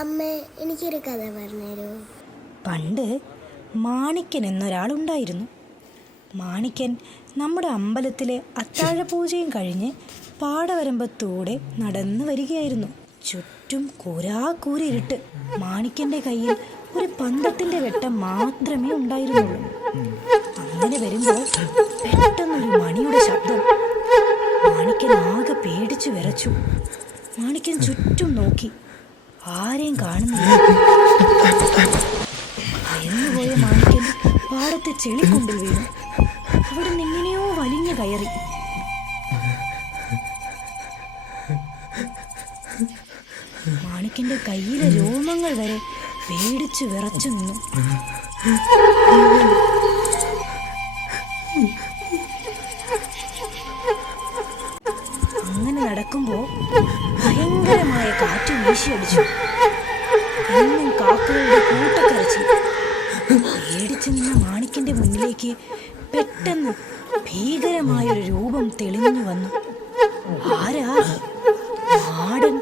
അമ്മ, എനിക്കൊരു കഥ പറഞ്ഞുതരൂ. പണ്ട് മാണിക്യൻ എന്നൊരാളുണ്ടായിരുന്നു. മാണിക്യൻ നമ്മുടെ അമ്പലത്തിലെ അത്താഴപൂജയും കഴിഞ്ഞ് പാടവരമ്പത്തൂടെ നടന്നു വരികയായിരുന്നു. ചുറ്റും കൂരാകൂരിരുട്ട്. മാണിക്യൻ്റെ കയ്യിൽ ഒരു പന്തത്തിൻ്റെ വെട്ടം മാത്രമേ ഉണ്ടായിരുന്നുള്ളൂ. അങ്ങനെ വരുമ്പോൾ പെട്ടെന്നൊരു മണിയുടെ ശബ്ദം. മാണിക്യൻ ആകെ പേടിച്ചു വിറച്ചു. മാണിക്യൻ ചുറ്റും നോക്കി, ആരെയും കാണുന്നില്ല. ഭയന്നുപോയ മാണിക്യൻ പാടത്തെ ചെളിക്കുണ്ടിൽ വീണു. അവിടെ നിന്നെയോ വലിഞ്ഞു കയറി. മാണിക്യന്റെ കയ്യിലെ രോമങ്ങൾ വരെ പേടിച്ചു വിറച്ചു നിന്നു. അങ്ങനെ നടക്കുമ്പോ ഭയങ്കരമായ കാറ്റ് വീശിയടിച്ചു. എന്നും കാക്കകളുടെ കൂട്ടക്കരച്ചു. പേടിച്ചു നിന്ന മാണിക്യന്റെ മുന്നിലേക്ക് പെട്ടെന്ന് ഭീകരമായൊരു രൂപം തെളിഞ്ഞു വന്നു. ആരാ? മാടൻ.